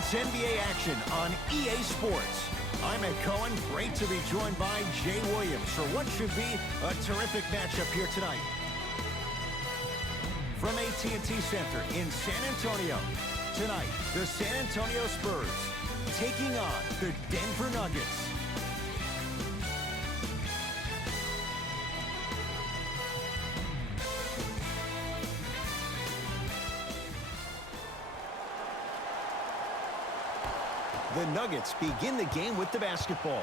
It's NBA action on EA Sports. I'm Ed Cohen. Great to be joined by Jay Williams for what should be a terrific matchup here tonight. From AT&T Center in San Antonio, tonight, the San Antonio Spurs taking on the Denver Nuggets. The Nuggets begin the game with the basketball.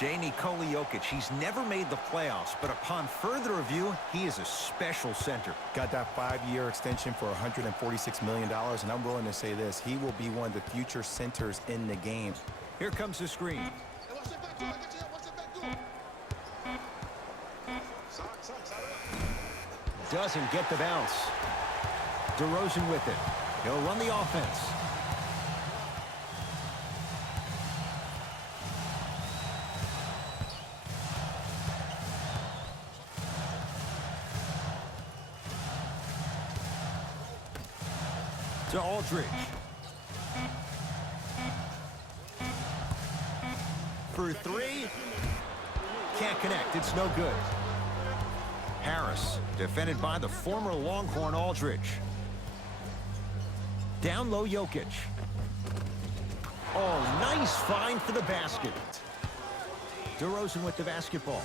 Nikola Jokic, he's never made the playoffs, but upon further review, he is a special center. Got that 5-year extension for $146 million, and I'm willing to say this, he will be one of the future centers in the game. Here comes the screen. Doesn't get the bounce. DeRozan with it. He'll run the offense. To Aldridge. For three. Can't connect. It's no good. Harris, defended by the former Longhorn Aldridge. Down low, Jokic. Oh, nice find for the basket. DeRozan with the basketball.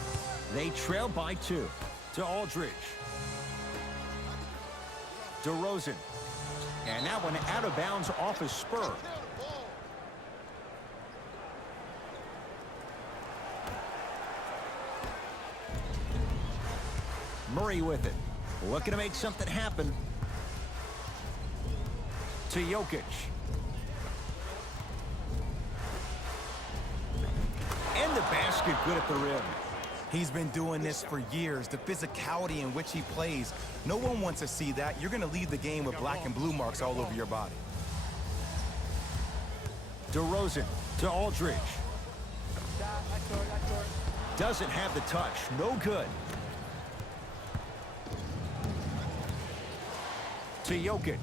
They trail by 2. To Aldridge. DeRozan. And that one out of bounds off his spur. Murray with it. Looking to make something happen. To Jokic. And the basket good at the rim. He's been doing this for years. The physicality in which he plays. No one wants to see that. You're going to leave the game with black and blue marks all over your body. DeRozan to Aldridge. Doesn't have the touch. No good. To Jokic.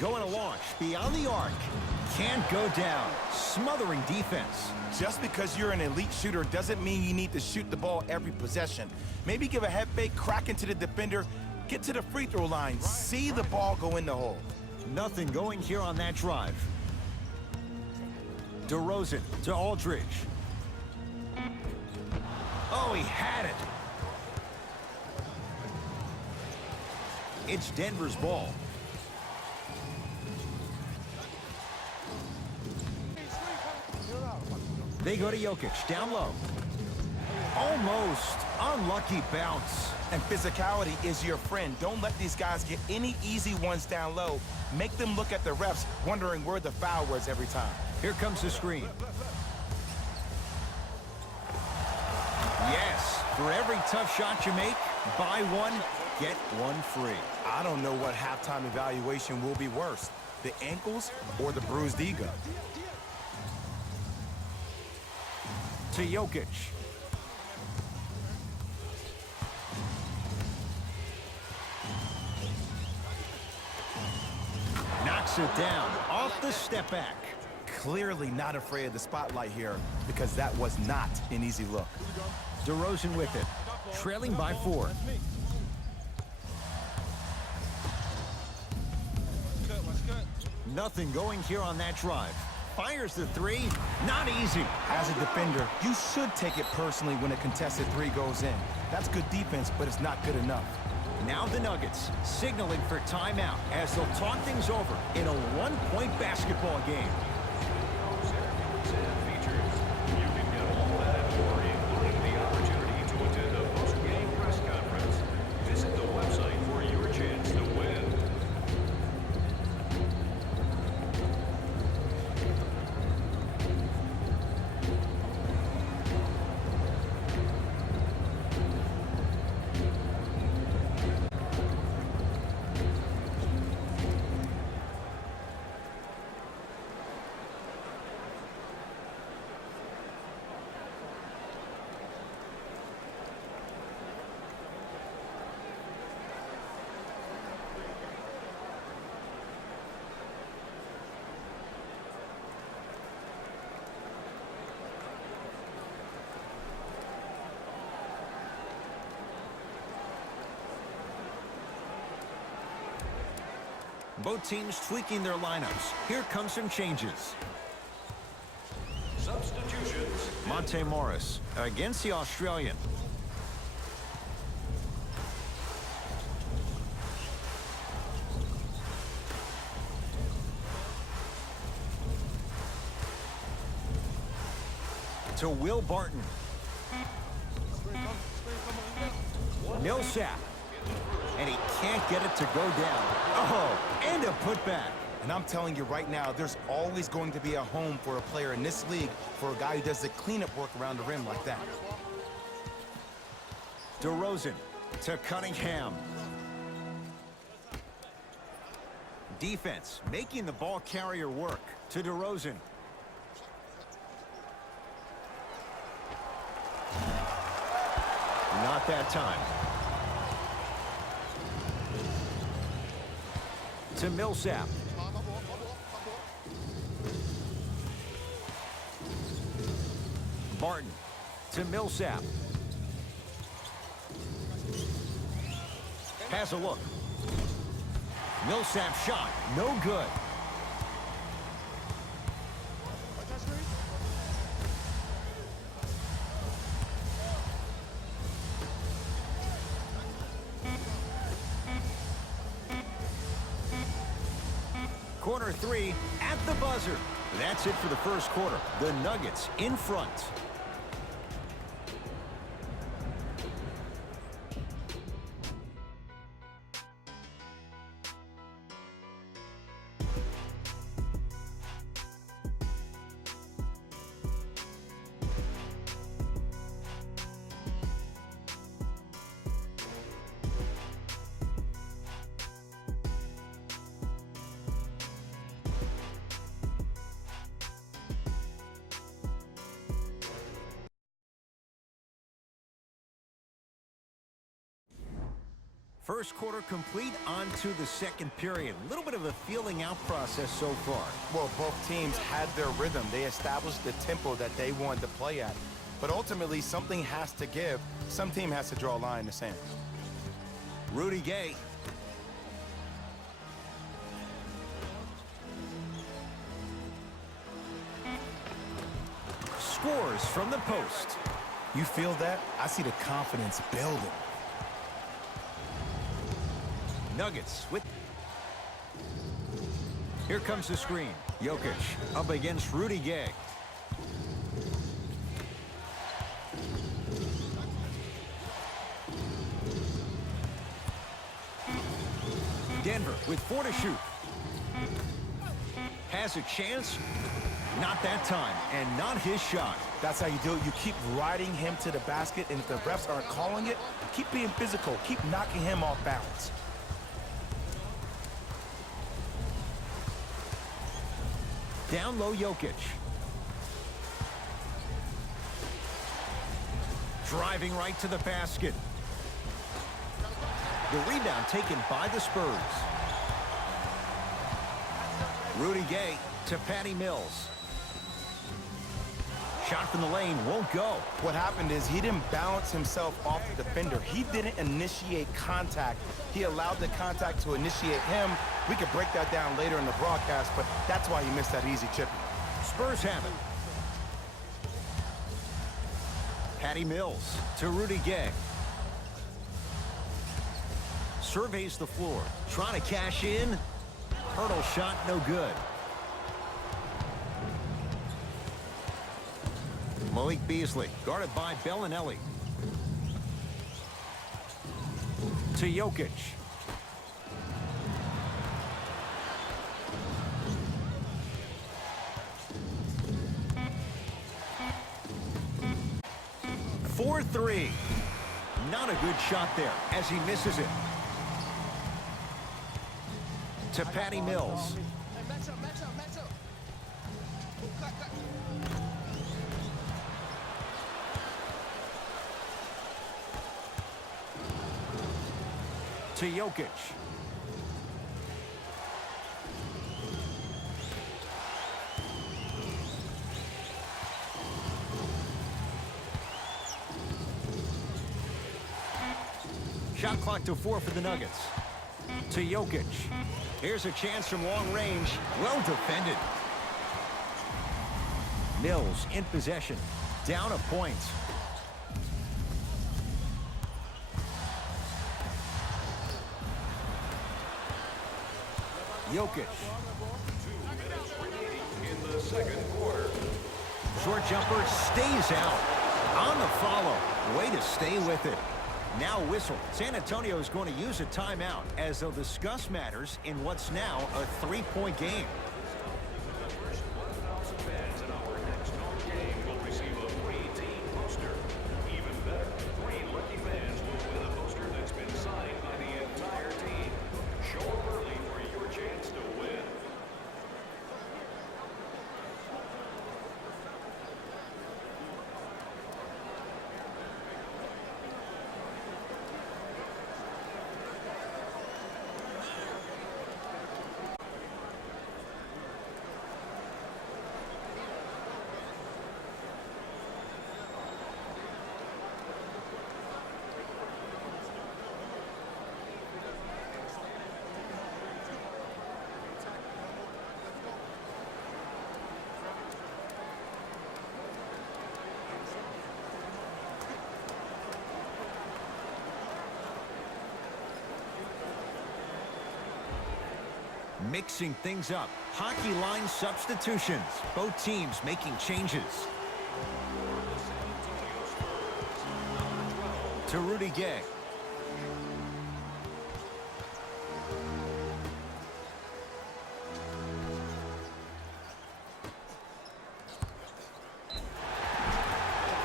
Going to launch beyond the arc. Can't go down. Smothering defense. Just because you're an elite shooter doesn't mean you need to shoot the ball every possession. Maybe give a head fake, crack into the defender, get to the free throw line, see the ball go in the hole. Nothing going here on that drive. DeRozan to Aldridge. Oh, he had it. It's Denver's ball. They go to Jokic, down low. Almost unlucky bounce. And physicality is your friend. Don't let these guys get any easy ones down low. Make them look at the refs, wondering where the foul was every time. Here comes the screen. Yes, for every tough shot you make, buy one, get one free. I don't know what halftime evaluation will be worse, the ankles or the bruised ego. To Jokic. Knocks it down off the step back. Clearly not afraid of the spotlight here because that was not an easy look. DeRozan with it, trailing by 4. Nothing going here on that drive. Fires the 3, not easy. As a defender, you should take it personally when a contested 3 goes in. That's good defense, but it's not good enough. Now the Nuggets signaling for timeout as they'll talk things over in a one-point basketball game. Both teams tweaking their lineups. Here come some changes. Substitutions. Monte Morris against the Australian. To Will Barton. Millsap. And he can't get it to go down. Oh, and a putback. And I'm telling you right now, there's always going to be a home for a player in this league for a guy who does the cleanup work around the rim like that. DeRozan to Cunningham. Defense making the ball carrier work. To DeRozan. Not that time. To Millsap. Barton to Millsap. Has a look. Millsap shot, no good. Corner three at the buzzer. That's it for the first quarter. The Nuggets in front. First quarter complete, on to the second period. A little bit of a feeling out process so far. Well, both teams had their rhythm. They established the tempo that they wanted to play at. But ultimately, something has to give. Some team has to draw a line in the sand. Rudy Gay. Scores from the post. You feel that? I see the confidence building. Nuggets with... Here comes the screen. Jokic up against Rudy Gay. Denver with 4 to shoot. Has a chance. Not that time, and not his shot. That's how you do it. You keep riding him to the basket, and if the refs aren't calling it, keep being physical. Keep knocking him off balance. Down low, Jokic. Driving right to the basket. The rebound taken by the Spurs. Rudy Gay to Patty Mills. Shot from the lane won't go. What happened is he didn't balance himself off the defender. He didn't initiate contact. He allowed the contact to initiate him. We could break that down later in the broadcast, but that's why he missed that easy chip. Spurs have it. Patty Mills to Rudy Gay. Surveys the floor, trying to cash in. Hurdle shot, no good. Malik Beasley, guarded by Bellinelli. To Jokic. For 3. Not a good shot there as he misses it. To Patty Mills. To Jokic. Shot clock to 4 for the Nuggets. To Jokic. Here's a chance from long range. Well defended. Mills in possession. Down a point. Jokic. 2 minutes remaining in the second quarter. Short jumper stays out. On the follow. Way to stay with it. Now whistle. San Antonio is going to use a timeout as they'll discuss matters in what's now a 3-point game. The first 1,000 fans in our next home game will receive a free team poster. Even better, 3 lucky fans will win a poster that's been signed by the entire team. Show up early for your chance to win. Mixing things up. Hockey line substitutions. Both teams making changes. To Rudy Gay.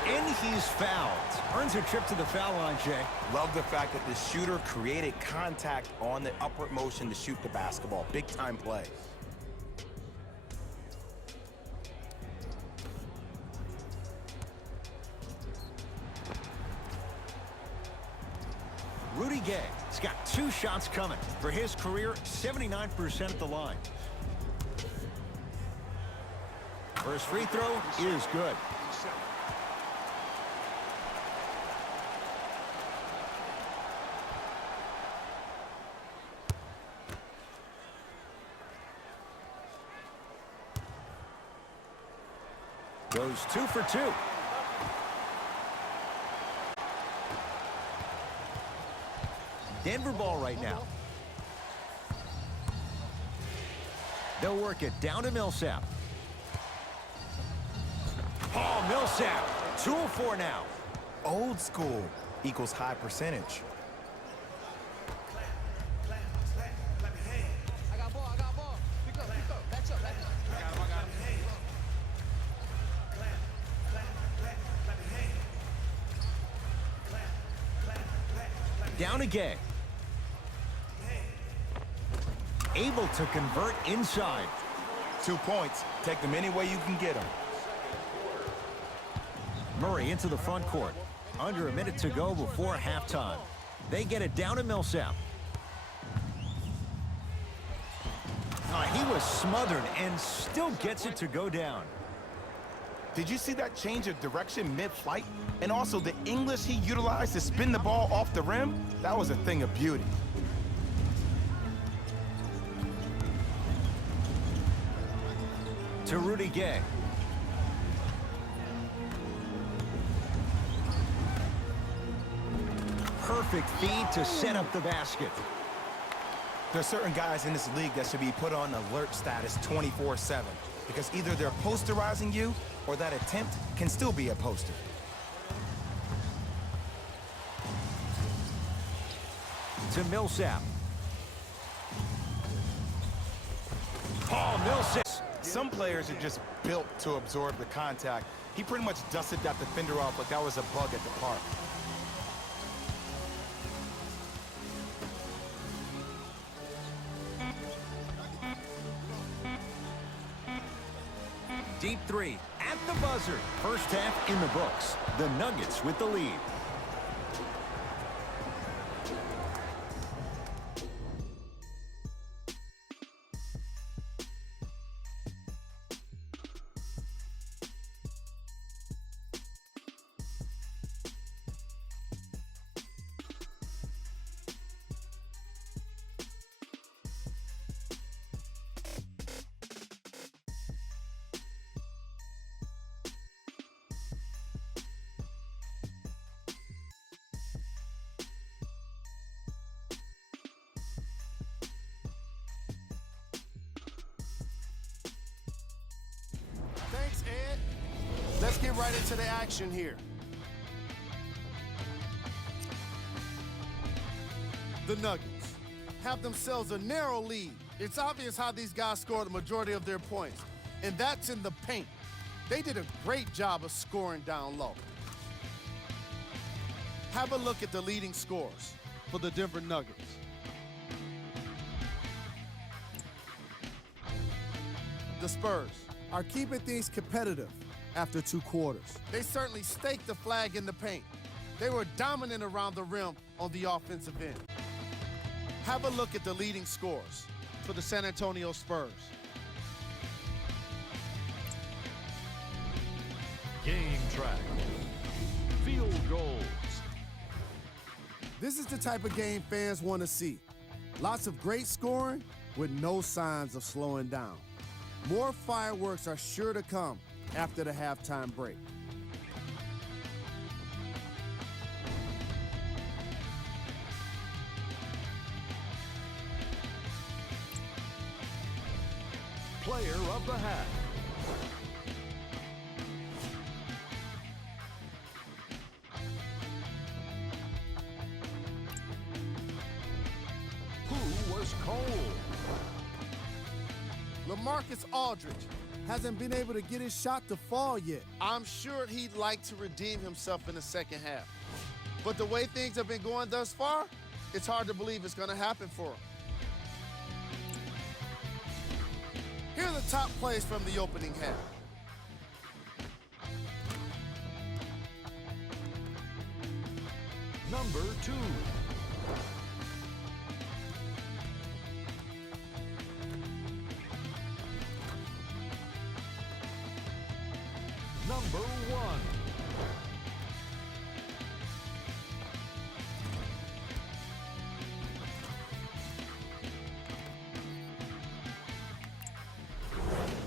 And he's fouled. Earns a trip to the foul line, Jay. Love the fact that the shooter created contact on the upward motion to shoot the basketball. Big time play. Rudy Gay has got 2 shots coming. For his career, 79% at the line. First free throw is good. Goes 2 for 2. Denver ball right now. They'll work it down to Millsap. Oh, Millsap. 2 of 4 now. Old school equals high percentage. I got ball. Pick up. Back up. I got him. Down again. Able to convert inside. 2 points. Take them any way you can get them. Murray into the front court. Under a minute to go before halftime. They get it down to Millsap. He was smothered and still gets it to go down. Did you see that change of direction mid-flight? And also the English he utilized to spin the ball off the rim? That was a thing of beauty. To Rudy Gay. Perfect feed to set up the basket. There's certain guys in this league that should be put on alert status 24/7 because either they're posterizing you or that attempt can still be a poster. To Millsap. Paul Millsap. Some players are just built to absorb the contact. He pretty much dusted that defender off like that was a bug at the park. Deep 3 at the buzzer. First half in the books. The Nuggets with the lead. Let's get right into the action here. The Nuggets have themselves a narrow lead. It's obvious how these guys score the majority of their points, and that's in the paint. They did a great job of scoring down low. Have a look at the leading scorers for the Denver Nuggets. The Spurs are keeping things competitive after 2 quarters. They certainly staked the flag in the paint. They were dominant around the rim on the offensive end. Have a look at the leading scorers for the San Antonio Spurs. Game track. Field goals. This is the type of game fans want to see. Lots of great scoring with no signs of slowing down. More fireworks are sure to come after the halftime break. Player of the half. Who was cold? LaMarcus Aldridge hasn't been able to get his shot to fall yet. I'm sure he'd like to redeem himself in the second half. But the way things have been going thus far, it's hard to believe it's going to happen for him. Here are the top plays from the opening half. Number 2. Number 1.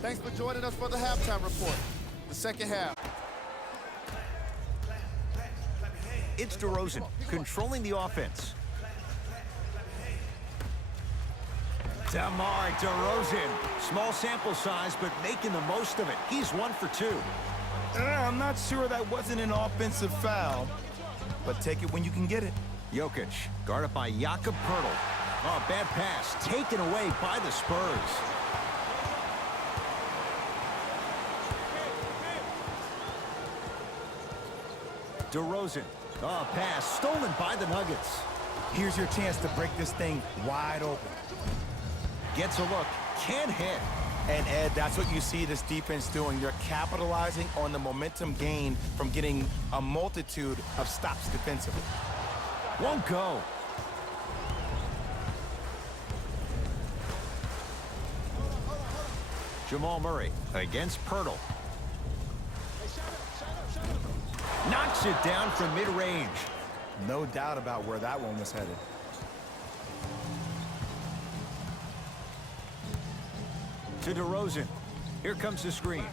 Thanks for joining us for the halftime report. The second half. It's DeRozan controlling the offense. DeMar DeRozan. Small sample size, but making the most of it. He's 1 for 2. I'm not sure that wasn't an offensive foul, but take it when you can get it. Jokic, guarded by Jakob Poeltl. Oh, bad pass, taken away by the Spurs. DeRozan, oh, pass, stolen by the Nuggets. Here's your chance to break this thing wide open. Gets a look, can't hit. And Ed, that's what you see this defense doing. They're capitalizing on the momentum gained from getting a multitude of stops defensively. Won't go. Jamal Murray against Poeltl. Knocks it down from mid-range. No doubt about where that one was headed. To DeRozan. Here comes the screen.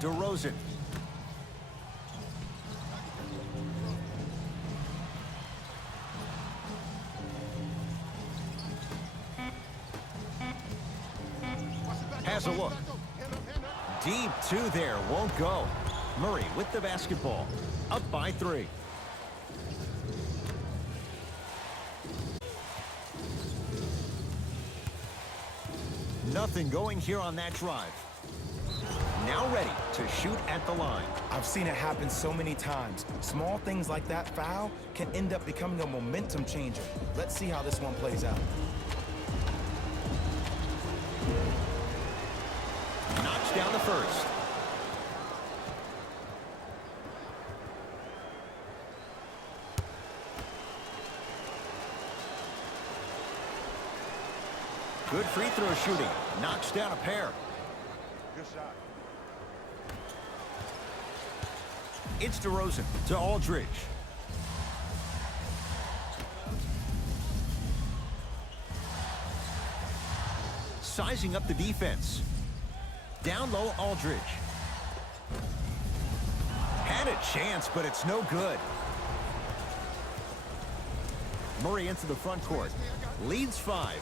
DeRozan. Has a look. Deep 2 there, won't go. Murray with the basketball. Up by 3. Nothing going here on that drive. Now ready to shoot at the line. I've seen it happen so many times. Small things like that foul can end up becoming a momentum changer. Let's see how this one plays out. Knocks down the first. Good free throw shooting. Knocks down a pair. Good shot. It's DeRozan to Aldridge. Sizing up the defense. Down low, Aldridge. Had a chance, but it's no good. Murray into the front court. Leads 5.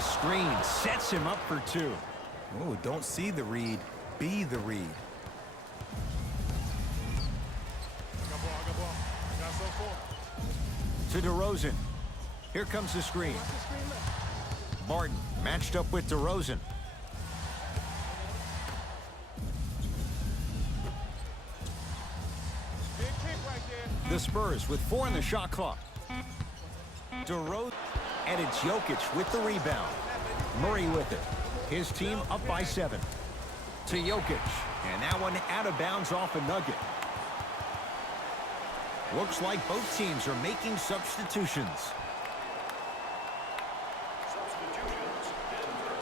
The screen sets him up for two. Oh, don't see the read, be the read. To DeRozan. Here comes the screen. Martin matched up with DeRozan. The Spurs with 4 in the shot clock. DeRozan, and it's Jokic with the rebound. Murray with it. His team up by 7. To Jokic. And that one out of bounds off a nugget. Looks like both teams are making substitutions. Substitutions, Denver.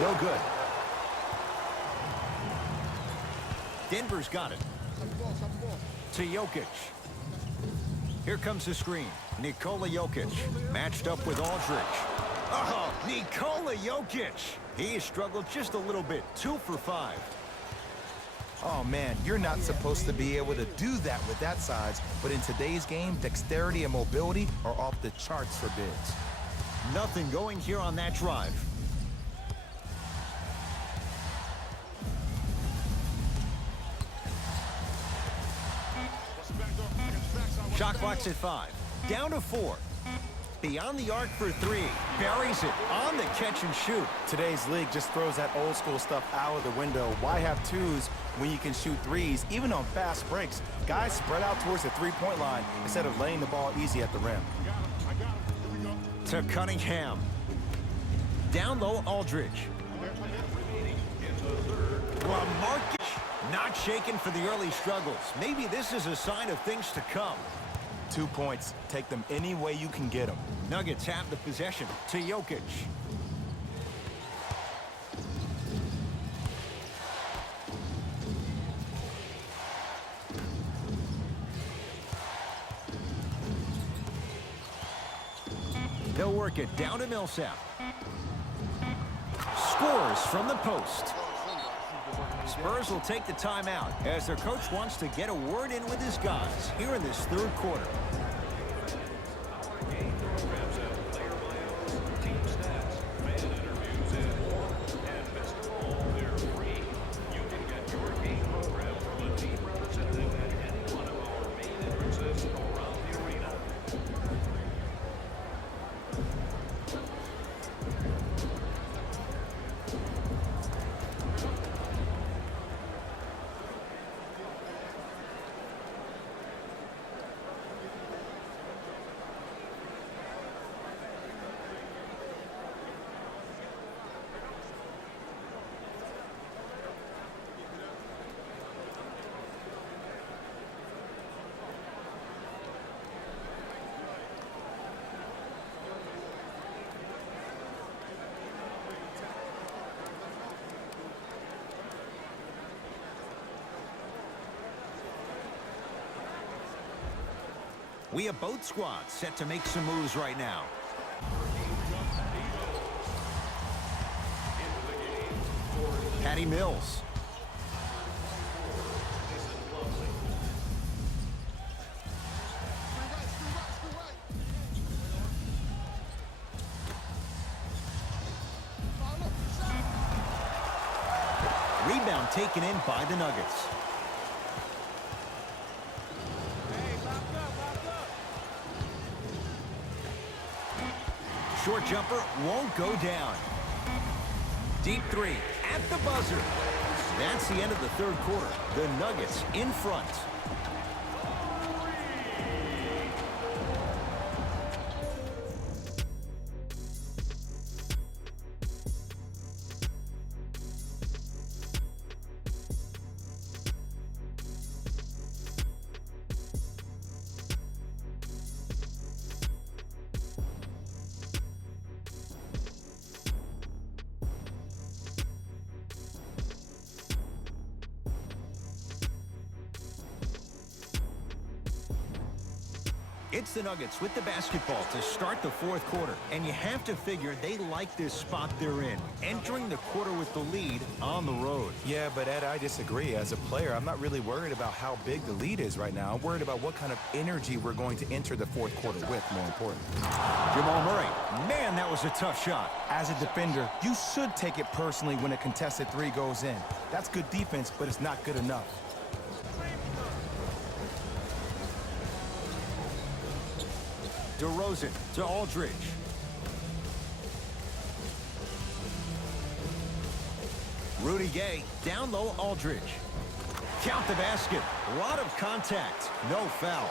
No good. Denver's got it. To Jokic. Here comes the screen. Nikola Jokic matched up with Aldridge. Oh, Nikola Jokic. He has struggled just a little bit. 2 for 5. Oh man, you're not supposed to be able to do that with that size, but in today's game, dexterity and mobility are off the charts for bigs. Nothing going here on that drive. Shot clock's at 5. Down to 4. Beyond the arc for 3. Buries it on the catch and shoot. Today's league just throws that old school stuff out of the window. Why have twos when you can shoot threes, even on fast breaks? Guys spread out towards the three-point line instead of laying the ball easy at the rim. To Cunningham. Down low, Aldridge. LaMarcus not shaken for the early struggles. Maybe this is a sign of things to come. 2 points. Take them any way you can get them. Nuggets have the possession. To Jokic. They'll work it down to Millsap. Scores from the post. Spurs will take the timeout as their coach wants to get a word in with his guys here in this third quarter. Our game programs have player bios, team stats, fan interviews, and more. And best of all, they're free. You can get your game program from a team representative at any one of our main entrances around the arena. We have both squads set to make some moves right now. Patty Mills. Rebound taken in by the Nuggets. Short jumper won't go down. Deep 3 at the buzzer. That's the end of the third quarter. The Nuggets in front. It's the Nuggets with the basketball to start the fourth quarter. And you have to figure they like this spot they're in, entering the quarter with the lead on the road. Yeah, but Ed, I disagree. As a player, I'm not really worried about how big the lead is right now. I'm worried about what kind of energy we're going to enter the fourth quarter with, more important. Jamal Murray. Man, that was a tough shot. As a defender, you should take it personally when a contested three goes in. That's good defense, but it's not good enough. DeRozan to Aldridge. Rudy Gay down low. Aldridge. Count the basket. A lot of contact. No foul.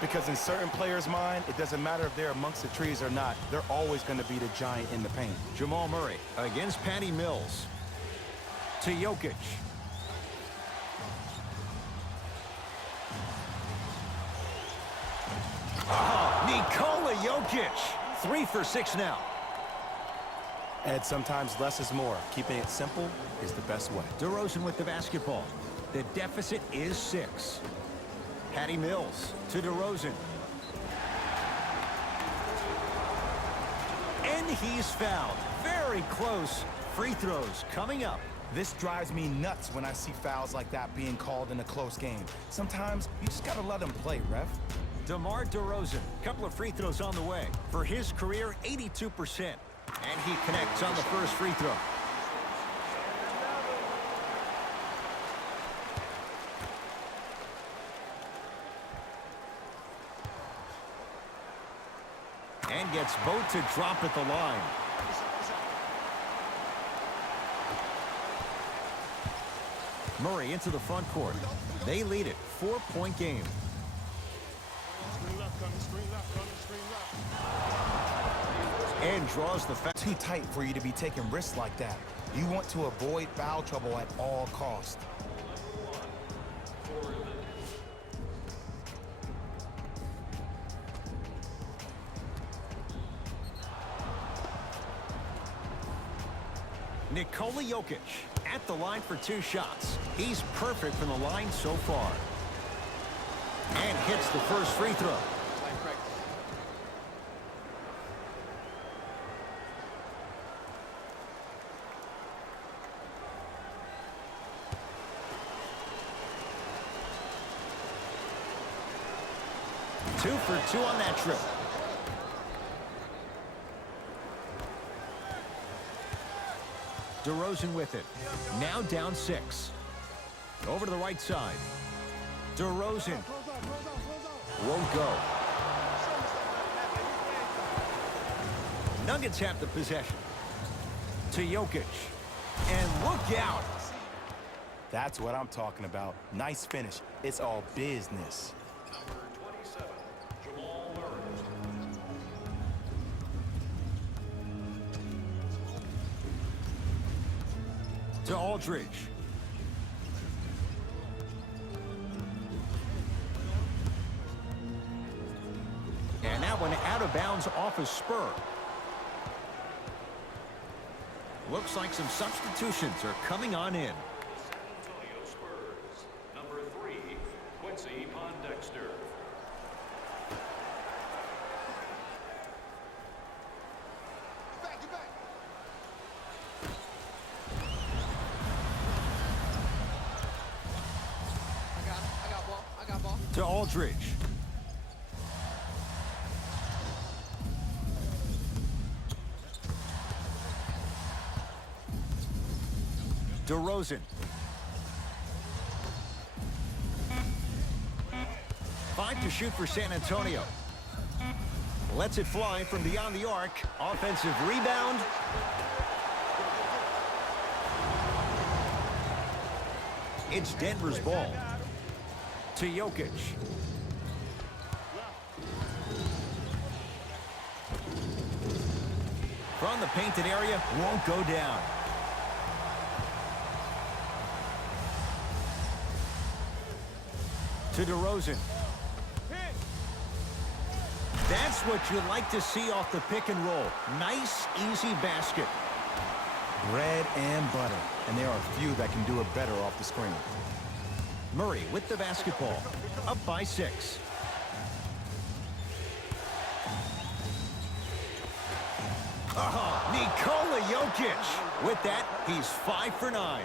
Because in certain players' mind, it doesn't matter if they're amongst the trees or not. They're always going to be the giant in the paint. Jamal Murray against Patty Mills. To Jokic. Nikola Jokic. 3 for 6 now. Ed, sometimes less is more. Keeping it simple is the best way. DeRozan with the basketball. The deficit is 6. Patty Mills to DeRozan. And he's fouled. Very close. Free throws coming up. This drives me nuts when I see fouls like that being called in a close game. Sometimes you just got to let them play, ref. DeMar DeRozan, couple of free throws on the way. For his career, 82%. And he connects on the first free throw. And gets both to drop at the line. Murray into the front court. They lead it. 4-point game. And draws the foul. Too tight for you to be taking risks like that. You want to avoid foul trouble at all costs. Nikola Jokic at the line for 2 shots. He's perfect from the line so far. And hits the first free throw. Two for 2 on that trip. DeRozan with it. Now down 6. Over to the right side. DeRozan. Won't go. Nuggets have the possession. To Jokic. And look out. That's what I'm talking about. Nice finish. It's all business. Number 27, Jamal Murray. To Aldridge. And that one out of bounds off a spur. Looks like some substitutions are coming on in. San Antonio Spurs. Number 3, Quincy Pondexter. Get back. I got ball. To Aldridge. DeRozan. 5 to shoot for San Antonio. Lets it fly from beyond the arc. Offensive rebound. It's Denver's ball. To Jokic. From the painted area, won't go down. To DeRozan. That's what you like to see off the pick and roll. Nice, easy basket. Bread and butter. And there are a few that can do it better off the screen. Murray with the basketball. Up by 6. Oh, Nikola Jokic. With that, he's 5 for 9.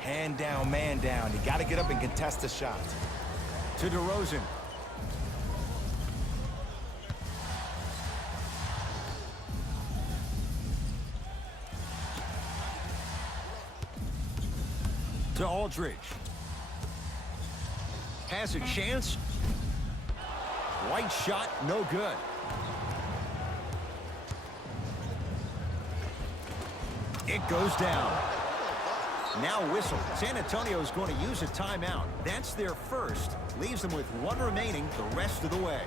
Hand down, man down. You got to get up and contest the shot. To DeRozan. To Aldridge. Has a chance. White shot, no good. It goes down. Now whistle. San Antonio is going to use a timeout. That's their first. Leaves them with 1 remaining the rest of the way.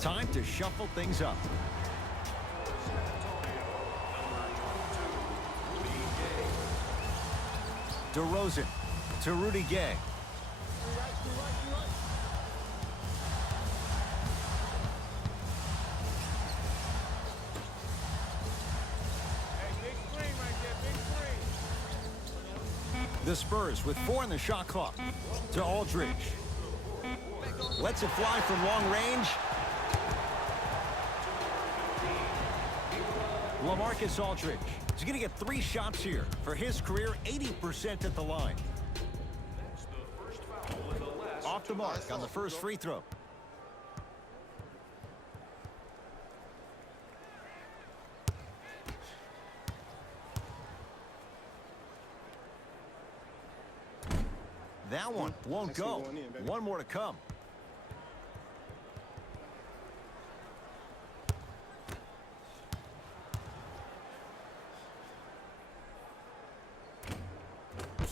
Time to shuffle things up. DeRozan to Rudy Gay. The Spurs with 4 in the shot clock. To Aldridge. Lets it fly from long range. LaMarcus Aldridge. He's going to get 3 shots here. For his career, 80% at the line. Off the mark on the first free throw. That one won't go. 1 more to come.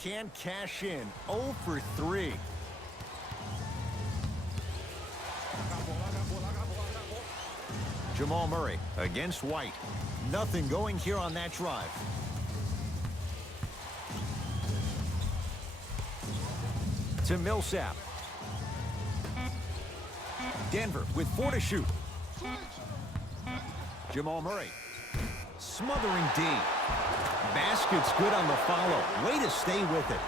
Can cash in. 0 for 3. Jamal Murray against White. Nothing going here on that drive. To Millsap. Denver with 4 to shoot. Jamal Murray. Smothering D. Basket's good on the follow. Way to stay with it.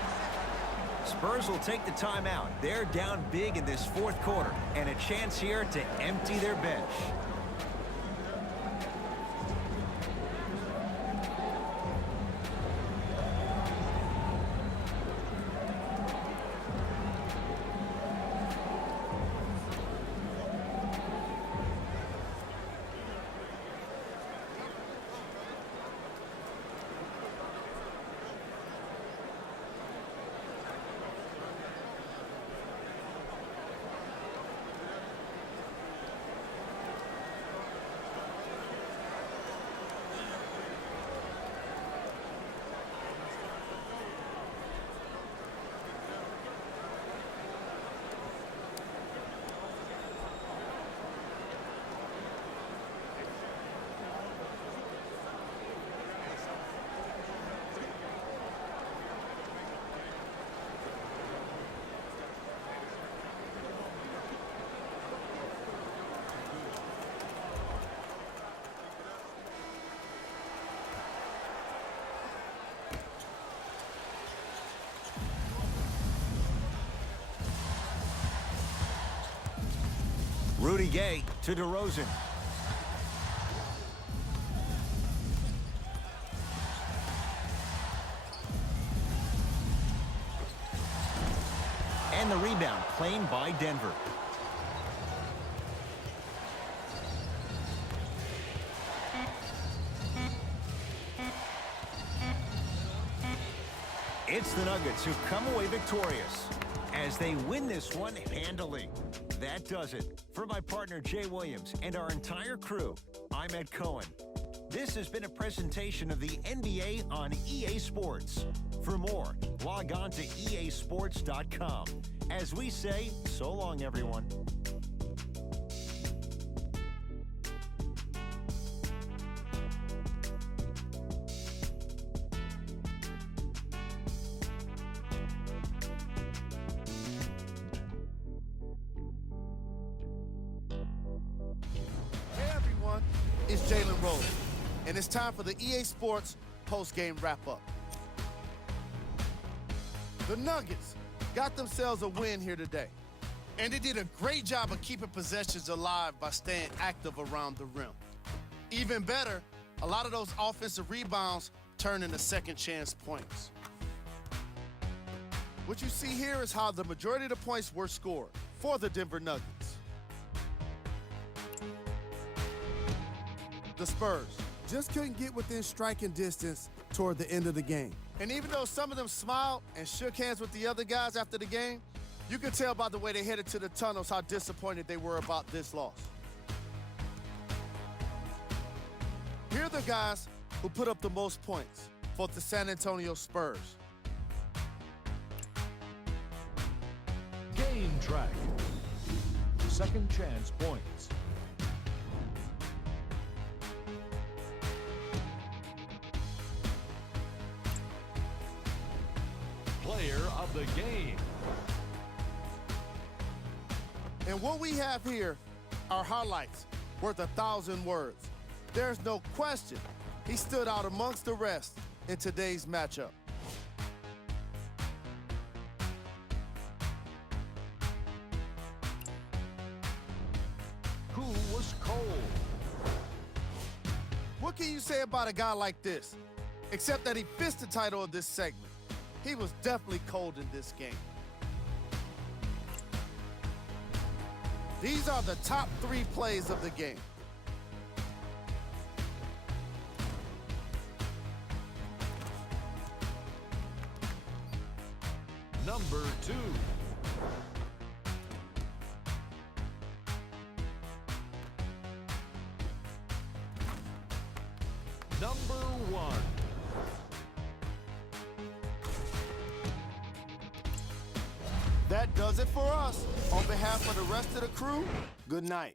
Spurs will take the timeout. They're down big in this 4th quarter. And a chance here to empty their bench. Rudy Gay to DeRozan. And the rebound claimed by Denver. the Nuggets, who come away victorious as they win this one handily. That does it. For my partner, Jay Williams, and our entire crew, I'm Ed Cohen. This has been a presentation of the NBA on EA Sports. For more, log on to easports.com. As we say, so long, everyone. Hey everyone, it's Jalen Rose, and it's time for the EA Sports post-game wrap-up. The Nuggets got themselves a win here today, and they did a great job of keeping possessions alive by staying active around the rim. Even better, a lot of those offensive rebounds turned into second-chance points. What you see here is how the majority of the points were scored for the Denver Nuggets. The Spurs just couldn't get within striking distance toward the end of the game. And even though some of them smiled and shook hands with the other guys after the game, you could tell by the way they headed to the tunnels how disappointed they were about this loss. Here are the guys who put up the most points for the San Antonio Spurs. Game track. Second chance points. Player of the game. And what we have here are highlights worth 1,000 words. There's no question he stood out amongst the rest in today's matchup. Who was cold? What can you say about a guy like this, except that he fits the title of this segment? He was definitely cold in this game. These are the top 3 plays of the game. Number 2. Number 1. That does it for us. On behalf of the rest of the crew, good night.